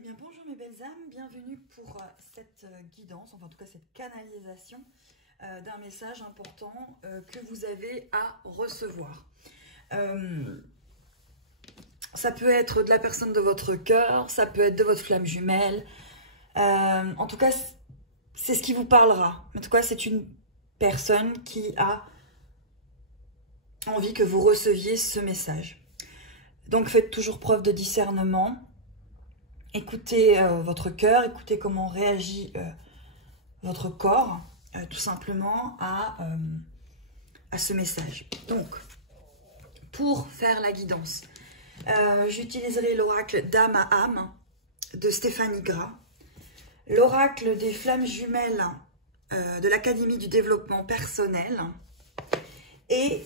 Eh bien bonjour mes belles âmes, bienvenue pour cette guidance, enfin en tout cas cette canalisation d'un message important que vous avez à recevoir. Ça peut être de la personne de votre cœur, ça peut être de votre flamme jumelle, en tout cas c'est ce qui vous parlera. En tout cas c'est une personne qui a envie que vous receviez ce message. Donc faites toujours preuve de discernement. Écoutez votre cœur, écoutez comment réagit votre corps, tout simplement à ce message. Donc, pour faire la guidance, j'utiliserai l'oracle d'âme à âme de Stéphanie Gras, l'oracle des flammes jumelles de l'Académie du développement personnel et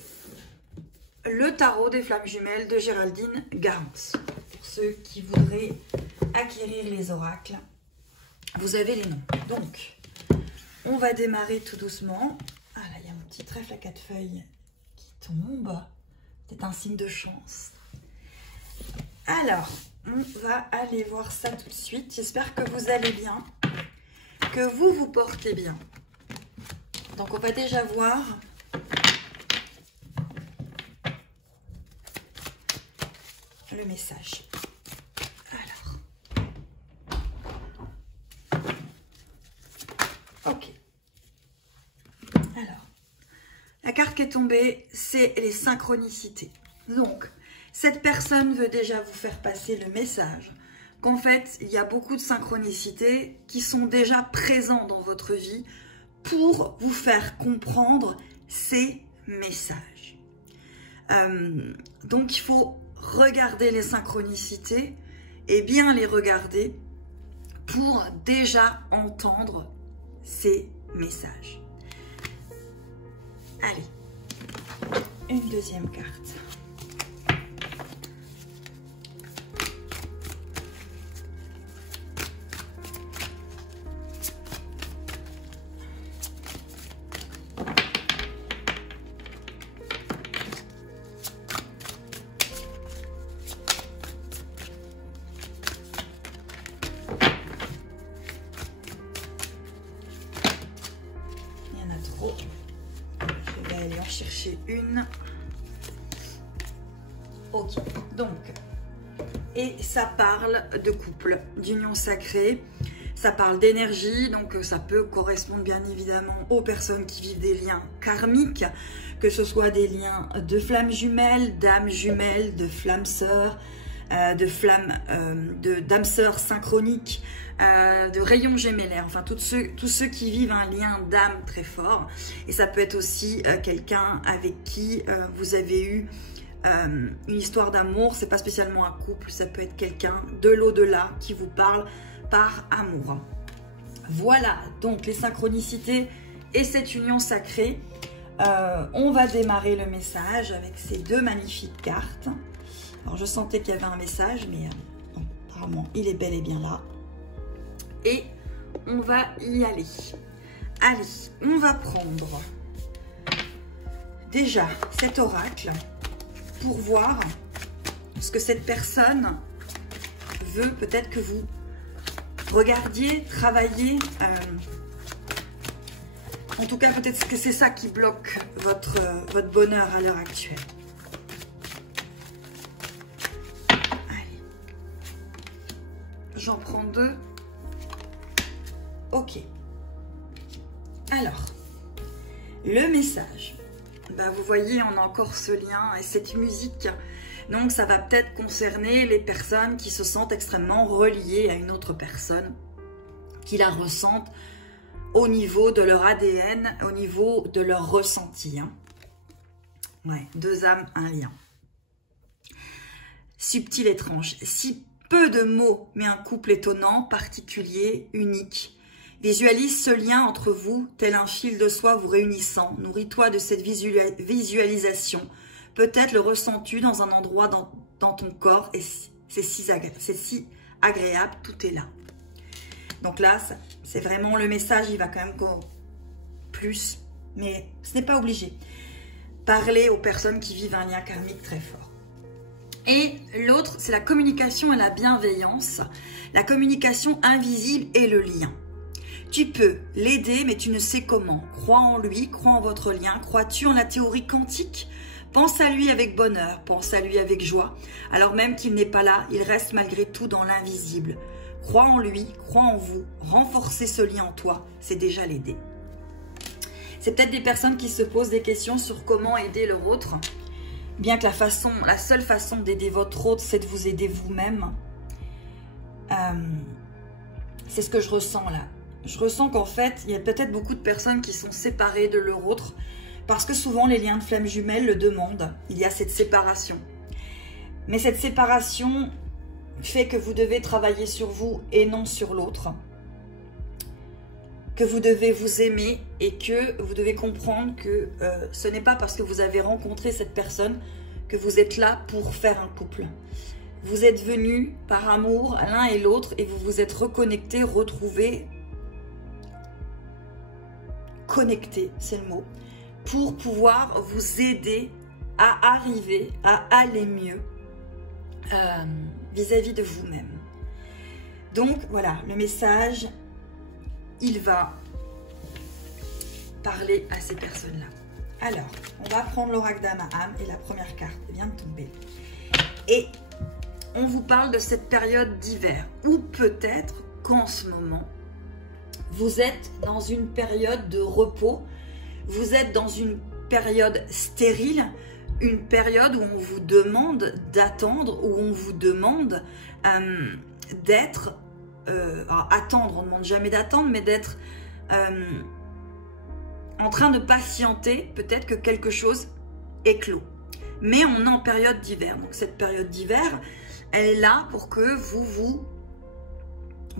le tarot des flammes jumelles de Géraldine Garance. Pour ceux qui voudraient acquérir les oracles, vous avez les noms. Donc, on va démarrer tout doucement. Ah là, il y a mon petit trèfle à 4 feuilles qui tombe. C'est un signe de chance. Alors, on va aller voir ça tout de suite. J'espère que vous allez bien, que vous vous portez bien. Donc, on va déjà voir le message. Ok. Alors, la carte qui est tombée, c'est les synchronicités. Donc, cette personne veut déjà vous faire passer le message qu'en fait, il y a beaucoup de synchronicités qui sont déjà présentes dans votre vie pour vous faire comprendre ces messages. Donc, il faut regarder les synchronicités et bien les regarder pour déjà entendre ces messages. Allez, une deuxième carte. Je vais aller en chercher une. Ok, donc, et ça parle de couple, d'union sacrée, ça parle d'énergie, donc ça peut correspondre bien évidemment aux personnes qui vivent des liens karmiques, que ce soit des liens de flammes jumelles, d'âmes jumelles, de flammes sœurs, de flammes, d'âmes sœurs synchroniques, de rayons gémellaires, enfin tous ceux qui vivent un lien d'âme très fort. Et ça peut être aussi quelqu'un avec qui vous avez eu une histoire d'amour. C'est pas spécialement un couple, ça peut être quelqu'un de l'au-delà qui vous parle par amour. Voilà donc les synchronicités et cette union sacrée. On va démarrer le message avec ces deux magnifiques cartes. Alors je sentais qu'il y avait un message, mais bon, apparemment il est bel et bien là. Et on va y aller. Allez, on va prendre déjà cet oracle pour voir ce que cette personne veut. Peut-être que vous regardiez, travailliez. En tout cas, peut-être que c'est ça qui bloque votre bonheur à l'heure actuelle. Allez. J'en prends deux. Ok. Alors, le message. Bah, vous voyez, on a encore ce lien et cette musique. Donc, ça va peut-être concerner les personnes qui se sentent extrêmement reliées à une autre personne, qui la ressentent au niveau de leur ADN, au niveau de leur ressenti. Hein. Ouais, deux âmes, un lien. Subtil, étrange. Si peu de mots, mais un couple étonnant, particulier, unique. Visualise ce lien entre vous, tel un fil de soie vous réunissant. Nourris-toi de cette visualisation. Peut-être le ressens-tu dans un endroit dans ton corps et c'est si agréable, tout est là. Donc là, c'est vraiment le message, il va quand même plus, mais ce n'est pas obligé. Parlez aux personnes qui vivent un lien karmique très fort. Et l'autre, c'est la communication et la bienveillance. La communication invisible et le lien. Tu peux l'aider, mais tu ne sais comment. Crois en lui, crois en votre lien. Crois-tu en la théorie quantique? Pense à lui avec bonheur, pense à lui avec joie. Alors même qu'il n'est pas là, il reste malgré tout dans l'invisible. Crois en lui, crois en vous. Renforcez ce lien en toi, c'est déjà l'aider. C'est peut-être des personnes qui se posent des questions sur comment aider leur autre. Bien que la seule façon d'aider votre autre, c'est de vous aider vous-même. C'est ce que je ressens là. Je ressens qu'en fait, il y a peut-être beaucoup de personnes qui sont séparées de leur autre parce que souvent les liens de flammes jumelles le demandent. Il y a cette séparation. Mais cette séparation fait que vous devez travailler sur vous et non sur l'autre. Que vous devez vous aimer et que vous devez comprendre que ce n'est pas parce que vous avez rencontré cette personne que vous êtes là pour faire un couple. Vous êtes venus par amour l'un et l'autre et vous vous êtes reconnectés, retrouvés, connectés, c'est le mot, pour pouvoir vous aider à arriver à aller mieux vis-à-vis de vous-même. Donc voilà, le message, il va parler à ces personnes-là. Alors, on va prendre l'oracle d'Amaam et la première carte vient de tomber. Et on vous parle de cette période d'hiver, ou peut-être qu'en ce moment, vous êtes dans une période de repos, vous êtes dans une période stérile, une période où on vous demande d'attendre, où on vous demande d'être, attendre, on ne demande jamais d'attendre, mais d'être en train de patienter, peut-être que quelque chose est clos. Mais on est en période d'hiver, donc cette période d'hiver, elle est là pour que vous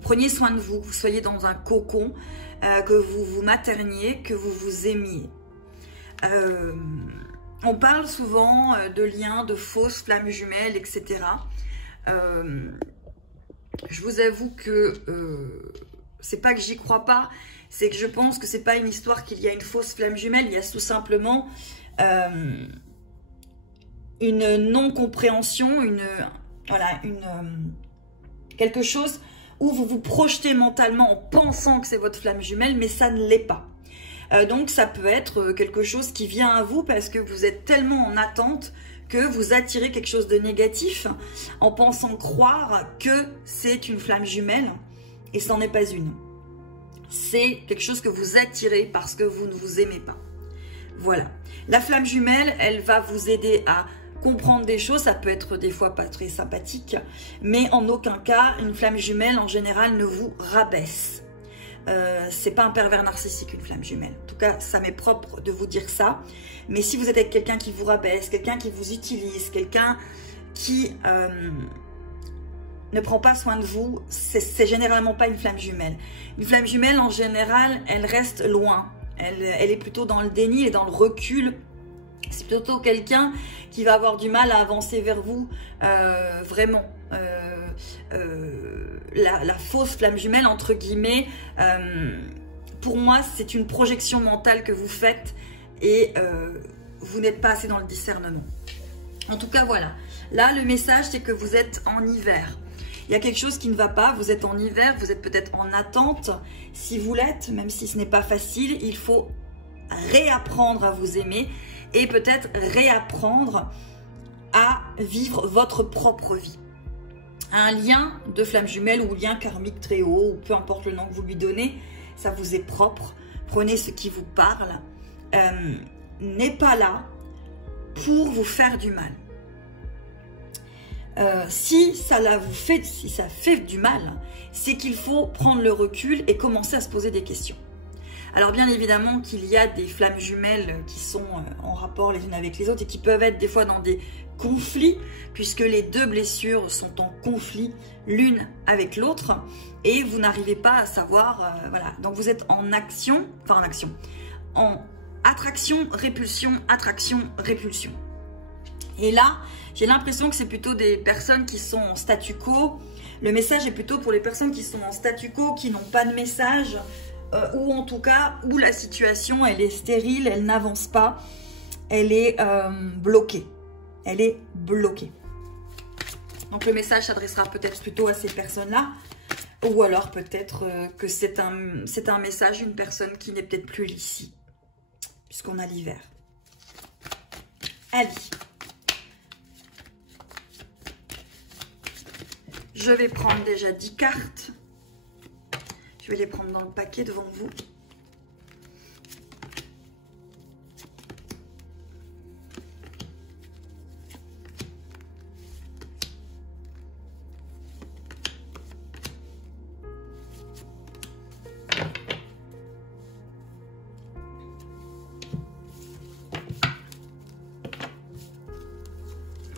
preniez soin de vous, que vous soyez dans un cocon, que vous vous materniez, que vous vous aimiez. On parle souvent de liens, de fausses flammes jumelles, etc. Je vous avoue que c'est pas que j'y crois pas, c'est que je pense que c'est pas une histoire qu'il y a une fausse flamme jumelle, il y a tout simplement une non-compréhension, quelque chose où vous vous projetez mentalement en pensant que c'est votre flamme jumelle, mais ça ne l'est pas. Donc ça peut être quelque chose qui vient à vous parce que vous êtes tellement en attente que vous attirez quelque chose de négatif en pensant croire que c'est une flamme jumelle et ce n'en est pas une. C'est quelque chose que vous attirez parce que vous ne vous aimez pas. Voilà. La flamme jumelle, elle va vous aider à comprendre des choses, ça peut être des fois pas très sympathique, mais en aucun cas, une flamme jumelle en général ne vous rabaisse. C'est pas un pervers narcissique une flamme jumelle. En tout cas, ça m'est propre de vous dire ça. Mais si vous êtes avec quelqu'un qui vous rabaisse, quelqu'un qui vous utilise, quelqu'un qui ne prend pas soin de vous, c'est généralement pas une flamme jumelle. Une flamme jumelle, en général, elle reste loin. Elle est plutôt dans le déni et dans le recul. C'est plutôt quelqu'un qui va avoir du mal à avancer vers vous, vraiment. La fausse flamme jumelle, entre guillemets, pour moi, c'est une projection mentale que vous faites et vous n'êtes pas assez dans le discernement. En tout cas, voilà. Là, le message, c'est que vous êtes en hiver. Il y a quelque chose qui ne va pas, vous êtes en hiver, vous êtes peut-être en attente. Si vous l'êtes, même si ce n'est pas facile, il faut réapprendre à vous aimer et peut-être réapprendre à vivre votre propre vie. Un lien de flamme jumelle ou lien karmique très haut, ou peu importe le nom que vous lui donnez, ça vous est propre. Prenez ce qui vous parle. N'est pas là pour vous faire du mal. Si ça fait du mal, c'est qu'il faut prendre le recul et commencer à se poser des questions. Alors bien évidemment qu'il y a des flammes jumelles qui sont en rapport les unes avec les autres et qui peuvent être des fois dans des conflits, puisque les deux blessures sont en conflit l'une avec l'autre et vous n'arrivez pas à savoir, voilà. Donc vous êtes en attraction, répulsion, attraction, répulsion. Et là, j'ai l'impression que c'est plutôt des personnes qui sont en statu quo. Le message est plutôt pour les personnes qui sont en statu quo, qui n'ont pas de message, ou en tout cas, où la situation, elle est stérile, elle n'avance pas, elle est bloquée. Elle est bloquée. Donc le message s'adressera peut-être plutôt à ces personnes-là. Ou alors peut-être que c'est un message, une personne qui n'est peut-être plus ici. Puisqu'on a l'hiver. Allez. Je vais prendre déjà 10 cartes. Je vais les prendre dans le paquet devant vous.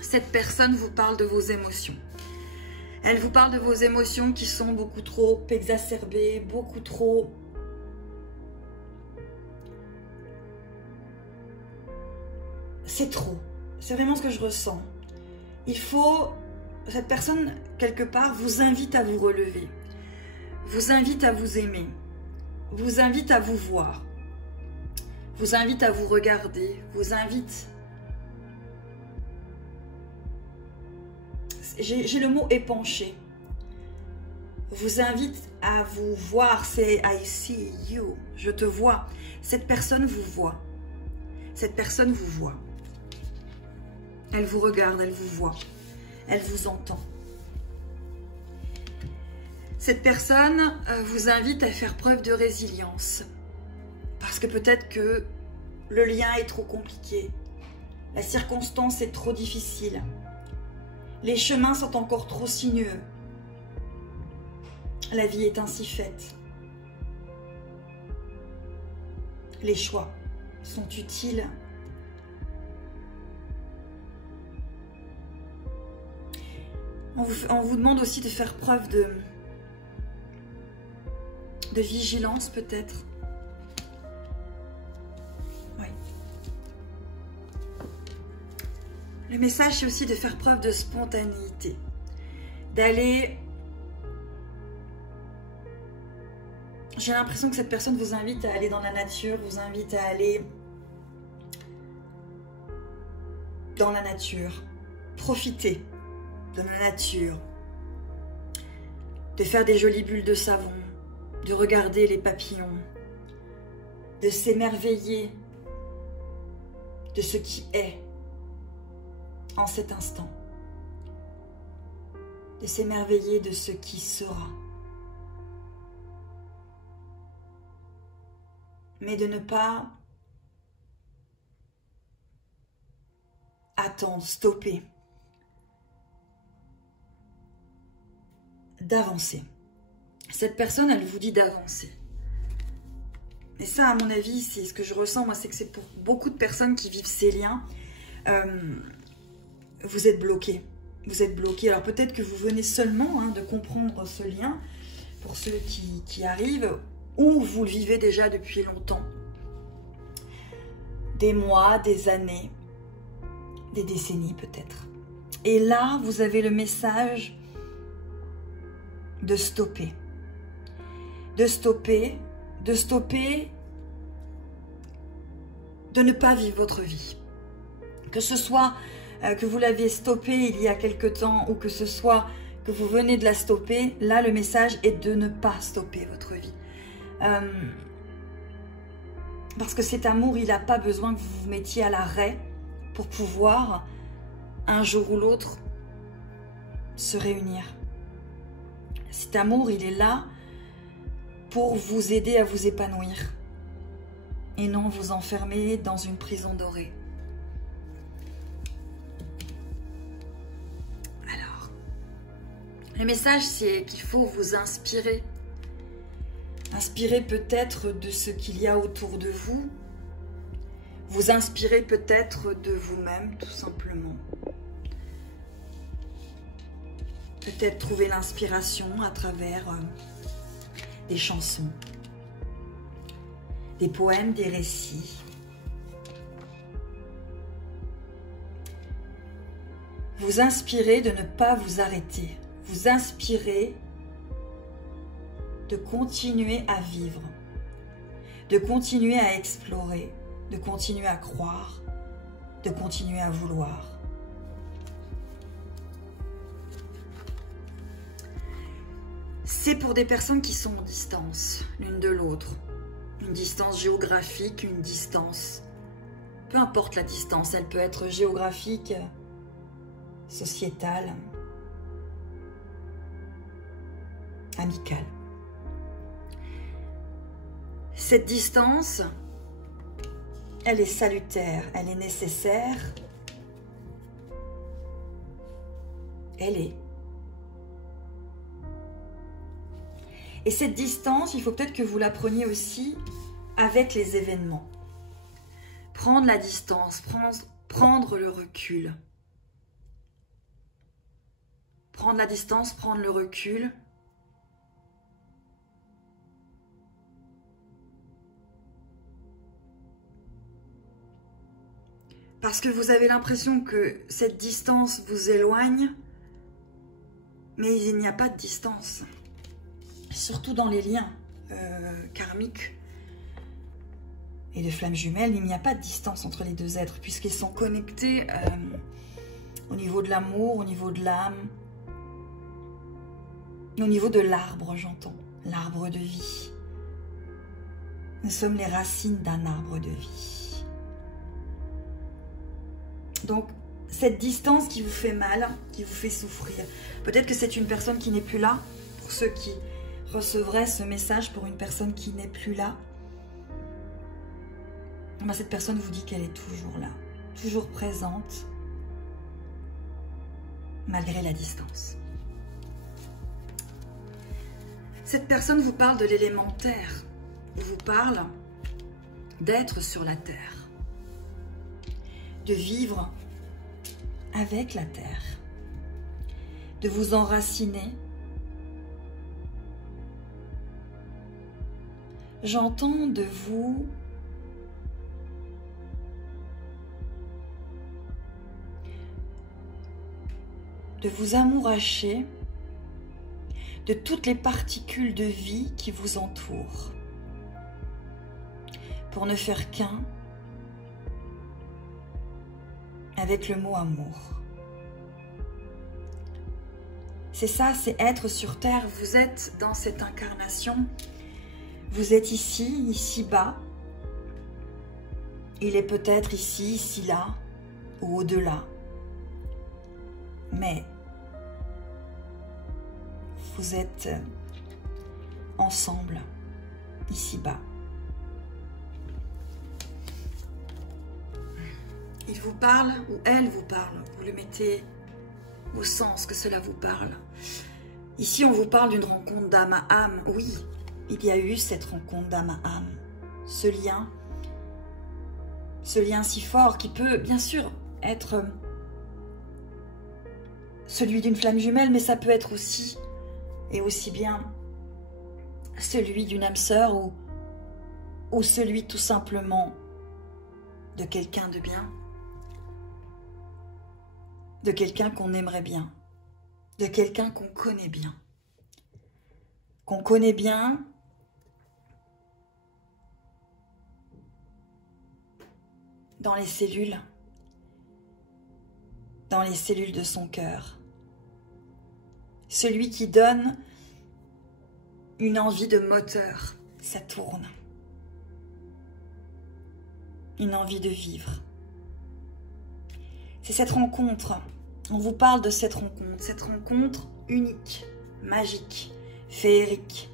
Cette personne vous parle de vos émotions. Elle vous parle de vos émotions qui sont beaucoup trop exacerbées, beaucoup trop... C'est trop. C'est vraiment ce que je ressens. Il faut... Cette personne, quelque part, vous invite à vous relever. Vous invite à vous aimer. Vous invite à vous voir. Vous invite à vous regarder. Vous invite... J'ai le mot épanché. Vous invite à vous voir. C'est I see you. Je te vois. Cette personne vous voit. Cette personne vous voit. Elle vous regarde, elle vous voit. Elle vous entend. Cette personne vous invite à faire preuve de résilience. Parce que peut-être que le lien est trop compliqué. La circonstance est trop difficile. Les chemins sont encore trop sinueux. La vie est ainsi faite. Les choix sont utiles. On vous demande aussi de faire preuve de vigilance peut-être. Oui. Le message, c'est aussi de faire preuve de spontanéité. D'aller... J'ai l'impression que cette personne vous invite à aller dans la nature, vous invite à aller dans la nature. Profiter de la nature. De faire des jolies bulles de savon. De regarder les papillons. De s'émerveiller de ce qui est en cet instant. De s'émerveiller de ce qui sera. Mais de ne pas attendre, stopper. D'avancer. Cette personne, elle vous dit d'avancer. Et ça, à mon avis, c'est ce que je ressens, moi, c'est que c'est pour beaucoup de personnes qui vivent ces liens. Vous êtes bloqués. Vous êtes bloqués. Alors peut-être que vous venez seulement de comprendre ce lien, pour ceux qui arrivent, ou vous le vivez déjà depuis longtemps. Des mois, des années, des décennies peut-être. Et là, vous avez le message de stopper. De stopper, de stopper, de ne pas vivre votre vie. Que ce soit que vous l'avez stoppé il y a quelque temps ou que ce soit que vous venez de la stopper, là le message est de ne pas stopper votre vie. Parce que cet amour, il n'a pas besoin que vous vous mettiez à l'arrêt pour pouvoir, un jour ou l'autre, se réunir. Cet amour, il est là pour vous aider à vous épanouir et non vous enfermer dans une prison dorée. Alors, le message, c'est qu'il faut vous inspirer. Inspirer peut-être de ce qu'il y a autour de vous. Vous inspirer peut-être de vous-même, tout simplement. Peut-être trouver l'inspiration à travers des chansons, des poèmes, des récits. Vous inspirer de ne pas vous arrêter. Vous inspirer de continuer à vivre, de continuer à explorer, de continuer à croire, de continuer à vouloir. C'est pour des personnes qui sont en distance, l'une de l'autre. Une distance géographique, une distance. Peu importe la distance, elle peut être géographique, sociétale, amicale. Cette distance, elle est salutaire, elle est nécessaire. Elle est. Et cette distance, il faut peut-être que vous la preniez aussi avec les événements. Prendre la distance, prendre le recul. Prendre la distance, prendre le recul. Parce que vous avez l'impression que cette distance vous éloigne, mais il n'y a pas de distance. Surtout dans les liens karmiques et de flammes jumelles, il n'y a pas de distance entre les deux êtres, puisqu'ils sont connectés au niveau de l'amour, au niveau de l'âme, au niveau de l'arbre, j'entends, l'arbre de vie. Nous sommes les racines d'un arbre de vie. Donc, cette distance qui vous fait mal, qui vous fait souffrir, peut-être que c'est une personne qui n'est plus là, pour ceux qui recevraient ce message pour une personne qui n'est plus là, ben cette personne vous dit qu'elle est toujours là, toujours présente, malgré la distance. Cette personne vous parle de l'élémentaire, vous parle d'être sur la terre, de vivre avec la terre, de vous enraciner. J'entends de vous amouracher de toutes les particules de vie qui vous entourent, pour ne faire qu'un avec le mot amour. C'est ça, c'est être sur terre. Vous êtes dans cette incarnation. Vous êtes ici, ici-bas. Il est peut-être ici, ici-là, ou au-delà. Mais vous êtes ensemble, ici-bas. Il vous parle, ou elle vous parle. Vous le mettez au sens que cela vous parle. Ici, on vous parle d'une rencontre d'âme à âme. Oui, il y a eu cette rencontre d'âme à âme. Ce lien si fort qui peut, bien sûr, être celui d'une flamme jumelle, mais ça peut être aussi, et aussi bien, celui d'une âme sœur ou celui tout simplement de quelqu'un de bien, de quelqu'un qu'on aimerait bien, de quelqu'un qu'on connaît bien. Qu'on connaît bien, dans les cellules de son cœur. Celui qui donne une envie de moteur, ça tourne. Une envie de vivre. C'est cette rencontre, on vous parle de cette rencontre unique, magique, féerique,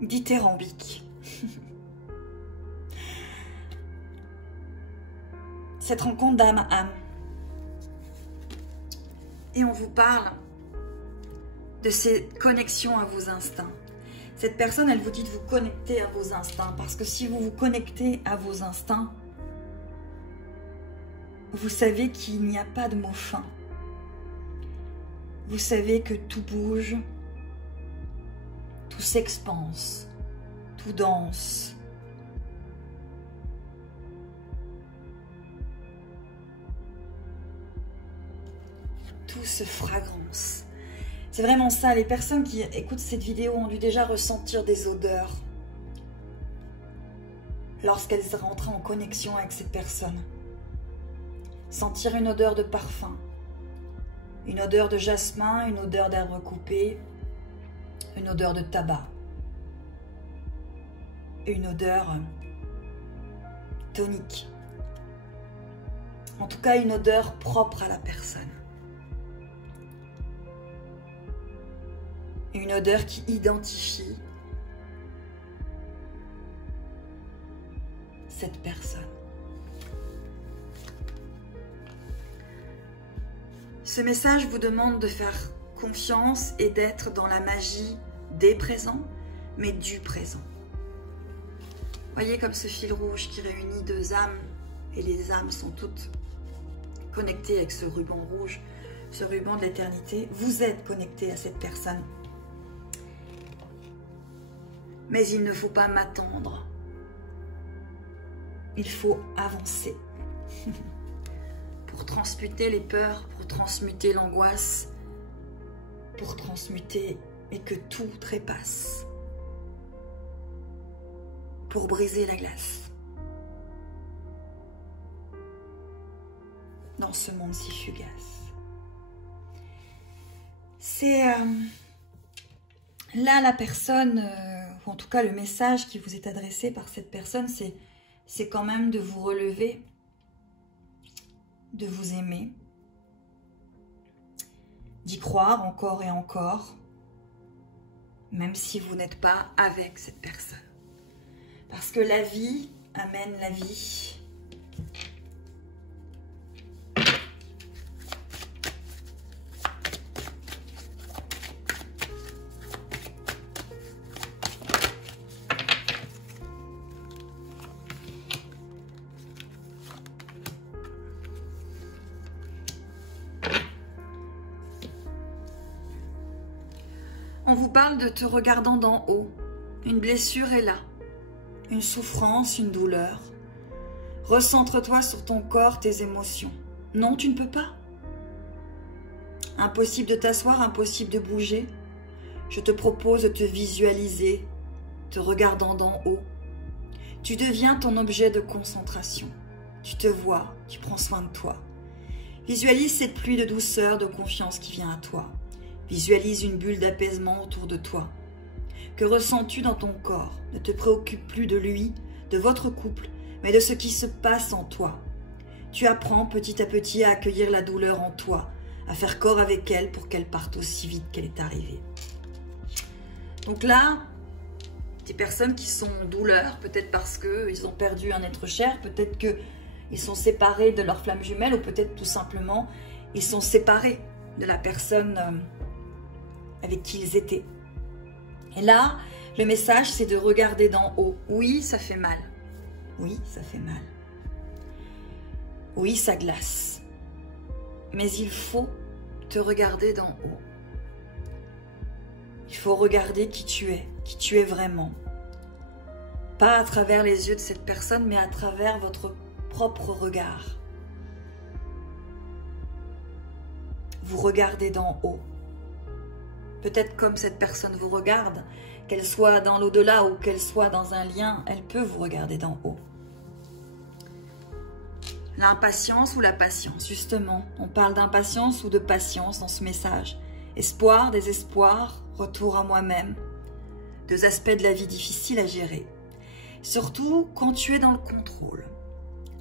dithyrambique. Cette rencontre d'âme à âme. Et on vous parle de ces connexions à vos instincts. Cette personne, elle vous dit de vous connecter à vos instincts, parce que si vous vous connectez à vos instincts, vous savez qu'il n'y a pas de mot fin. Vous savez que tout bouge, tout s'expanse, tout danse. Tout se fragrance. C'est vraiment ça, les personnes qui écoutent cette vidéo ont dû déjà ressentir des odeurs lorsqu'elles rentraient en connexion avec cette personne. Sentir une odeur de parfum, Une odeur de jasmin, une odeur d'herbe coupée, une odeur de tabac, une odeur tonique. En tout cas, une odeur propre à la personne. Une odeur qui identifie cette personne. Ce message vous demande de faire confiance et d'être dans la magie des présents, mais du présent. Voyez comme ce fil rouge qui réunit deux âmes, et les âmes sont toutes connectées avec ce ruban rouge, ce ruban de l'éternité. Vous êtes connectés à cette personne. Mais il ne faut pas m'attendre. Il faut avancer. Pour transmuter les peurs, pour transmuter l'angoisse, pour transmuter et que tout trépasse. Pour briser la glace. Dans ce monde si fugace. C'est là la personne, ou en tout cas le message qui vous est adressé par cette personne, c'est quand même de vous relever, de vous aimer, d'y croire encore et encore, même si vous n'êtes pas avec cette personne. Parce que la vie amène la vie. On vous parle de te regardant d'en haut. Une blessure est là. Une souffrance, une douleur. Recentre-toi sur ton corps, tes émotions. Non, tu ne peux pas. Impossible de t'asseoir, impossible de bouger. Je te propose de te visualiser, te regardant d'en haut. Tu deviens ton objet de concentration. Tu te vois, tu prends soin de toi. Visualise cette pluie de douceur, de confiance qui vient à toi. Visualise une bulle d'apaisement autour de toi. Que ressens-tu dans ton corps? Ne te préoccupe plus de lui, de votre couple, mais de ce qui se passe en toi. Tu apprends petit à petit à accueillir la douleur en toi, à faire corps avec elle pour qu'elle parte aussi vite qu'elle est arrivée. Donc là, des personnes qui sont en douleur, peut-être parce qu'ils ont perdu un être cher, peut-être qu'ils sont séparés de leur flamme jumelle, ou peut-être tout simplement, ils sont séparés de la personne avec qui ils étaient. Et là, le message, c'est de regarder d'en haut. Oui, ça fait mal. Oui, ça fait mal. Oui, ça glace. Mais il faut te regarder d'en haut. Il faut regarder qui tu es vraiment. Pas à travers les yeux de cette personne, mais à travers votre propre regard. Vous regardez d'en haut. Peut-être comme cette personne vous regarde, qu'elle soit dans l'au-delà ou qu'elle soit dans un lien, elle peut vous regarder d'en haut. L'impatience ou la patience, justement. On parle d'impatience ou de patience dans ce message. Espoir, désespoir, retour à moi-même. Deux aspects de la vie difficiles à gérer. Surtout quand tu es dans le contrôle.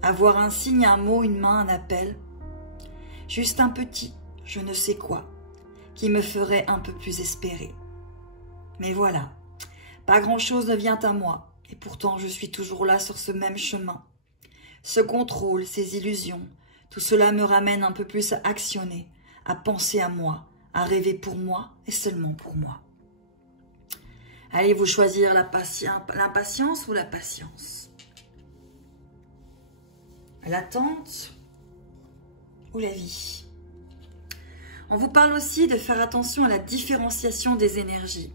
Avoir un signe, un mot, une main, un appel. Juste un petit, je ne sais quoi, qui me ferait un peu plus espérer. Mais voilà, pas grand-chose ne vient à moi, et pourtant je suis toujours là sur ce même chemin. Ce contrôle, ces illusions, tout cela me ramène un peu plus à actionner, à penser à moi, à rêver pour moi et seulement pour moi. Allez-vous choisir l'impatience ou la patience? L'attente ou la vie? On vous parle aussi de faire attention à la différenciation des énergies.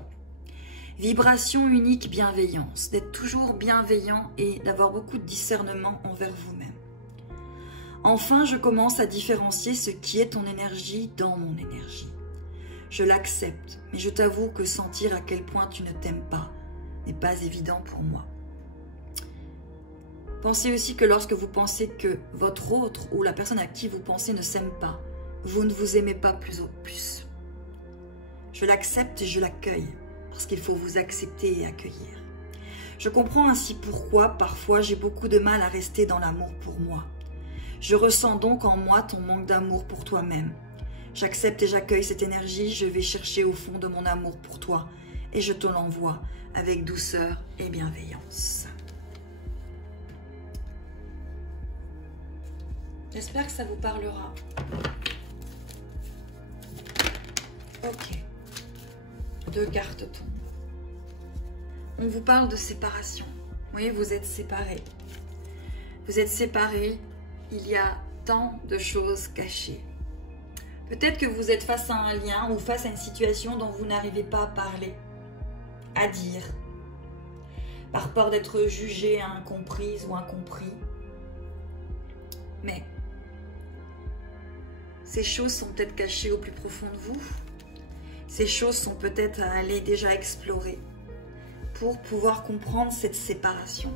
Vibration unique, bienveillance, d'être toujours bienveillant et d'avoir beaucoup de discernement envers vous-même. Enfin, je commence à différencier ce qui est ton énergie dans mon énergie. Je l'accepte, mais je t'avoue que sentir à quel point tu ne t'aimes pas n'est pas évident pour moi. Pensez aussi que lorsque vous pensez que votre autre ou la personne à qui vous pensez ne s'aime pas, vous ne vous aimez pas plus au plus. Je l'accepte et je l'accueille, parce qu'il faut vous accepter et accueillir. Je comprends ainsi pourquoi, parfois, j'ai beaucoup de mal à rester dans l'amour pour moi. Je ressens donc en moi ton manque d'amour pour toi-même. J'accepte et j'accueille cette énergie, je vais chercher au fond de mon amour pour toi, et je te l'envoie avec douceur et bienveillance. J'espère que ça vous parlera. Ok. 2 cartes tombent. On vous parle de séparation. Vous voyez, vous êtes séparés. Vous êtes séparés. Il y a tant de choses cachées. Peut-être que vous êtes face à un lien ou face à une situation dont vous n'arrivez pas à parler, à dire, par peur d'être jugée, incomprise ou incompris. Mais ces choses sont peut-être cachées au plus profond de vous. Ces choses sont peut-être à aller déjà explorer pour pouvoir comprendre cette séparation.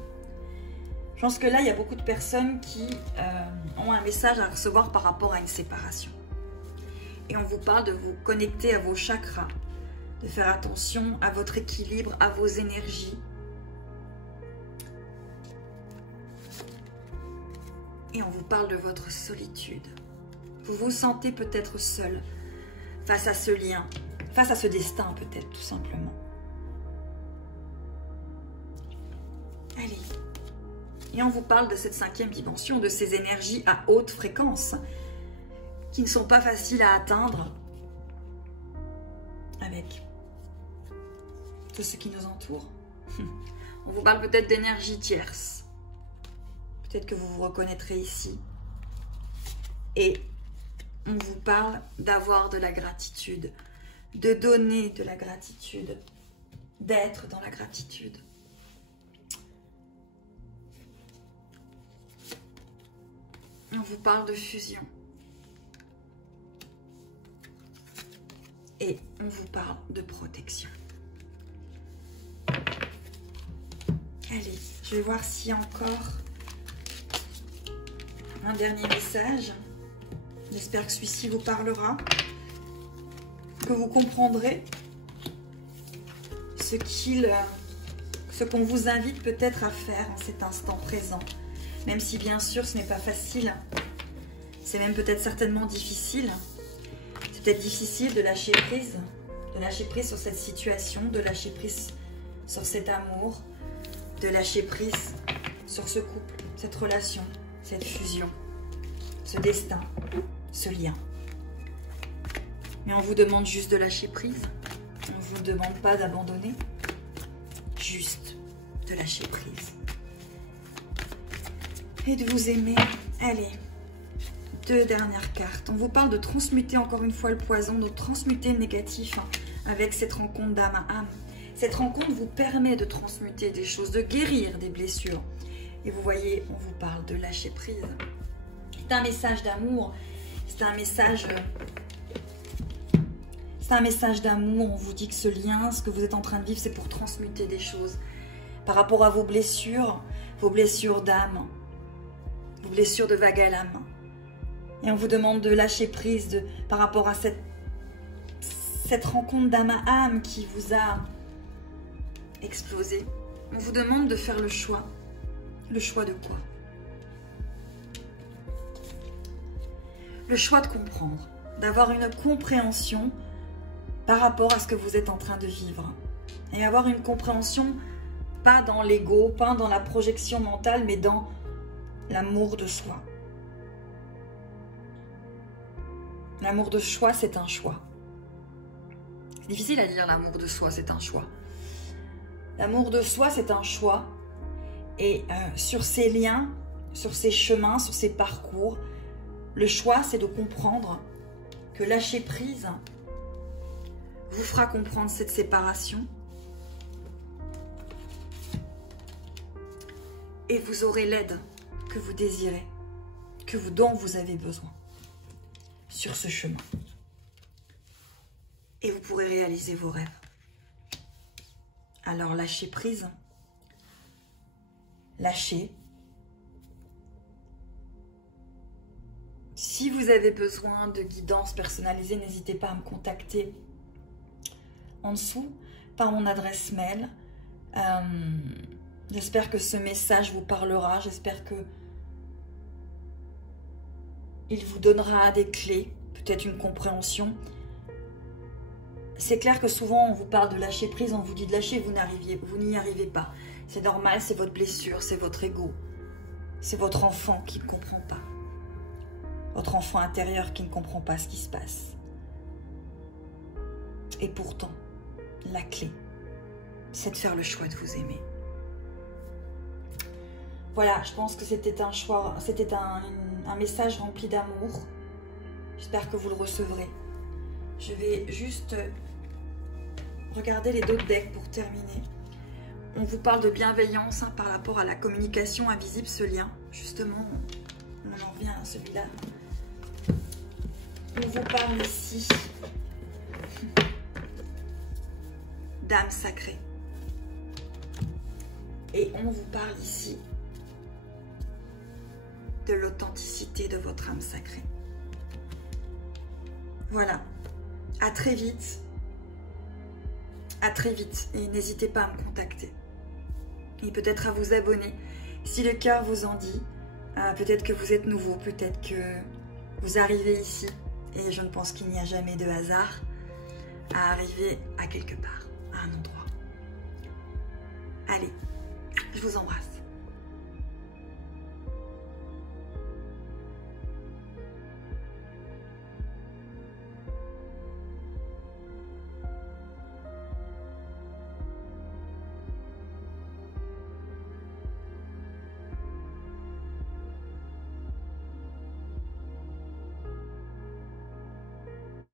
Je pense que là, il y a beaucoup de personnes qui ont un message à recevoir par rapport à une séparation. Et on vous parle de vous connecter à vos chakras, de faire attention à votre équilibre, à vos énergies. Et on vous parle de votre solitude. Vous vous sentez peut-être seul face à ce lien, face à ce destin peut-être tout simplement. Allez. Et on vous parle de cette 5e dimension, de ces énergies à haute fréquence qui ne sont pas faciles à atteindre avec tout ce qui nous entoure. On vous parle peut-être d'énergie tierce. Peut-être que vous vous reconnaîtrez ici. Et on vous parle d'avoir de la gratitude, de donner de la gratitude, d'être dans la gratitude. On vous parle de fusion. Et on vous parle de protection. Allez, je vais voir s'il y a encore un dernier message. J'espère que celui-ci vous parlera, que vous comprendrez ce qu'on vous invite peut-être à faire en cet instant présent. Même si bien sûr ce n'est pas facile, c'est même peut-être certainement difficile. C'est peut-être difficile de lâcher prise sur cette situation, de lâcher prise sur cet amour, de lâcher prise sur ce couple, cette relation, cette fusion, ce destin, ce lien. Mais on vous demande juste de lâcher prise. On ne vous demande pas d'abandonner, juste de lâcher prise. Et de vous aimer. Allez, 2 dernières cartes. On vous parle de transmuter encore une fois le poison, de transmuter le négatif avec cette rencontre d'âme à âme. Cette rencontre vous permet de transmuter des choses, de guérir des blessures. Et vous voyez, on vous parle de lâcher prise. C'est un message d'amour. C'est un message d'amour. On vous dit que ce lien, ce que vous êtes en train de vivre, c'est pour transmuter des choses. Par rapport à vos blessures d'âme, vos blessures de vague à l'âme. Et on vous demande de lâcher prise par rapport à cette rencontre d'âme à âme qui vous a explosé. On vous demande de faire le choix. Le choix de quoi? Le choix de comprendre, d'avoir une compréhension par rapport à ce que vous êtes en train de vivre. Et avoir une compréhension pas dans l'ego, pas dans la projection mentale, mais dans l'amour de soi. L'amour de soi, c'est un choix. C'est difficile à dire l'amour de soi, c'est un choix. L'amour de soi, c'est un choix. Et sur ces liens, sur ces chemins, sur ces parcours, le choix, c'est de comprendre que lâcher prise vous fera comprendre cette séparation. Et vous aurez l'aide que vous désirez, dont vous avez besoin sur ce chemin. Et vous pourrez réaliser vos rêves. Alors lâchez prise. Lâchez. Si vous avez besoin de guidance personnalisée, n'hésitez pas à me contacter en dessous par mon adresse mail. J'espère que ce message vous parlera, j'espère que il vous donnera des clés, peut-être une compréhension. C'est clair que souvent on vous parle de lâcher prise, on vous dit de lâcher, vous n'y arrivez pas. C'est normal, c'est votre blessure, c'est votre ego. C'est votre enfant qui ne comprend pas. Votre enfant intérieur qui ne comprend pas ce qui se passe. Et pourtant, la clé, c'est de faire le choix de vous aimer. Voilà, je pense que c'était un choix, c'était un message rempli d'amour. J'espère que vous le recevrez. Je vais juste regarder les deux decks pour terminer. On vous parle de bienveillance par rapport à la communication invisible, ce lien. Justement, on en revient à celui-là. On vous parle ici d'âme sacrée. Et on vous parle ici de l'authenticité de votre âme sacrée. Voilà. À très vite. À très vite. Et n'hésitez pas à me contacter. Et peut-être à vous abonner. Si le cœur vous en dit, peut-être que vous êtes nouveau, peut-être que vous arrivez ici. Et je ne pense qu'il n'y a jamais de hasard à arriver à quelque part, à un endroit. Allez, je vous embrasse.